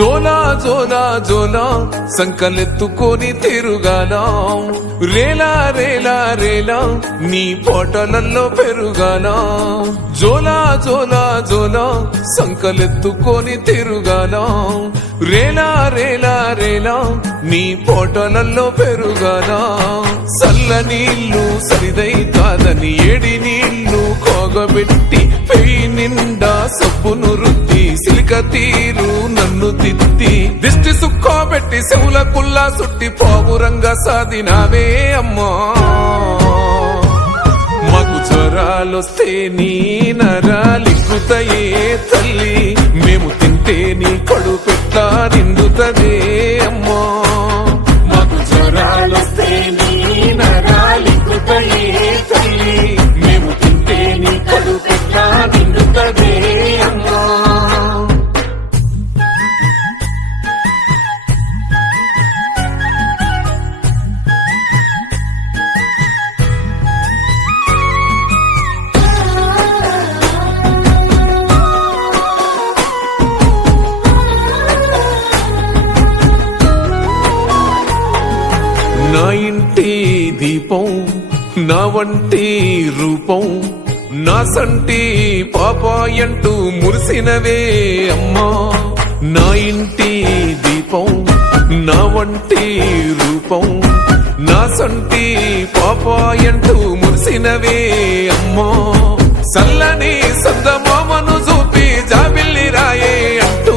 జోలా జోలా జోలా సంకలెత్తుకొని తిరుగాలా రేలా రేలా రేలా నీ పోటలల్లో పెరుగాలా జోలా జోలా జోలా సంకలెత్తుకొని తిరుగాలా రేలా రేలా రేలా నీ పోటలల్లో పెరుగాలా సల్ల నీళ్లు సరిదై కాదని ఏడి నీళ్లు కోగబెట్టి పెయి నిండా సబ్బును రుద్ది సిలిక తీరు నన్ను తిత్తి దిష్టి సుక్కోబెట్టి చెవుల కుల్లా సుట్టి పావురంగా సాదినావే అమ్మా మాకు జ్వరాలొస్తే నీ నరాలిక్కుతాయే తల్లి మేము తింటే నీ కడుపెట్ట నిండుతదే అమ్మా మాకు జ్వరాలొస్తే నీ నరాలిక్కుతాయే తల్లి మేము తింటే నీ కడుపెట్ట నిండుతదే అమ్మా నా ఇంటి దీపం నా వంటి రూపం నా సంటి పాపాయంటూ మురిసినవే అమ్మా నా ఇంటి దీపం నా వంటి రూపం నా సంటి పాపాయంటూ మురిసినవే అమ్మా సల్లని సందమామను చూపి జాబిల్లి రాయే అంటూ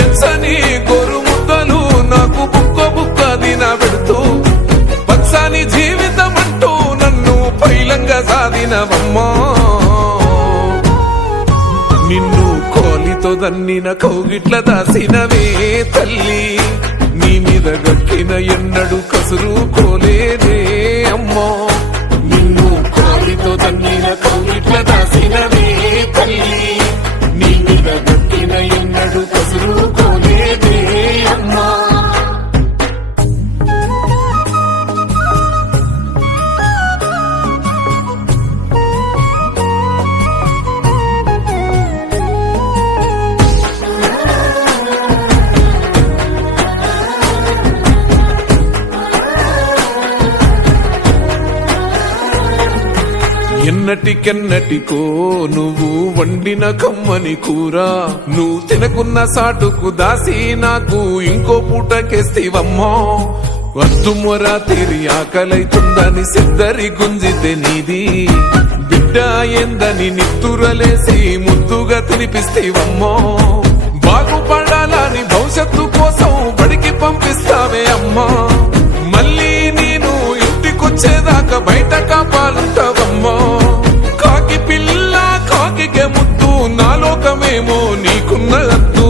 ఎంచని గోరు ముద్దలు నాకు బుక్క బుక్క దినబెడుతూ పచ్చని జీవితం అంటూ నన్ను పైలంగా సాధినవమ్మా నిన్ను కోలితో దన్నిన కౌగిట్ల దాసినవే తల్లి నీ మీద గక్కిన ఎన్నడు కసురు కోలేదే అమ్మా నిన్ను కోలితో దన్నిన కౌగిట్ల దాసినవే తల్లి నీ మీద గక్కిన ఎన్నడు కసురు కోలేదే అమ్మా ఎన్నటికెన్నటికో నువ్వు వండిన కమ్మని కూర నువ్వు తినకున్న సాటుకు దాసి నాకు ఇంకో పూటకేస్తివమ్మా వద్దు మొరా తీరి ఆకలైతుందని సిద్ధరి గుంజితే నీది బిడ్డ ఏందని నిత్తురలేసి ముద్దుగా తినిపిస్తేవమ్మా బాగుపడాలని భవిష్యత్తు కోసం బడికి పంపిస్తావే అమ్మా మళ్ళీ నేను ఇంటికొచ్చేదాకా బయట కాపాలుంటావమ్మా కాకి పిల్ల కాకికే ముద్దు నా లోకమేమో నీకున్నదద్దు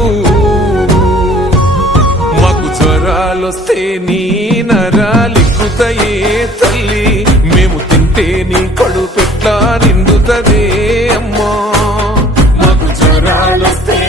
మాకు జ్వరాలొస్తే నీ నరాలిక్కుతాయే తల్లి మేము తింటే నీ కడుపెట్ట నిండుతదే అమ్మా మాకు జ్వరాలొస్తే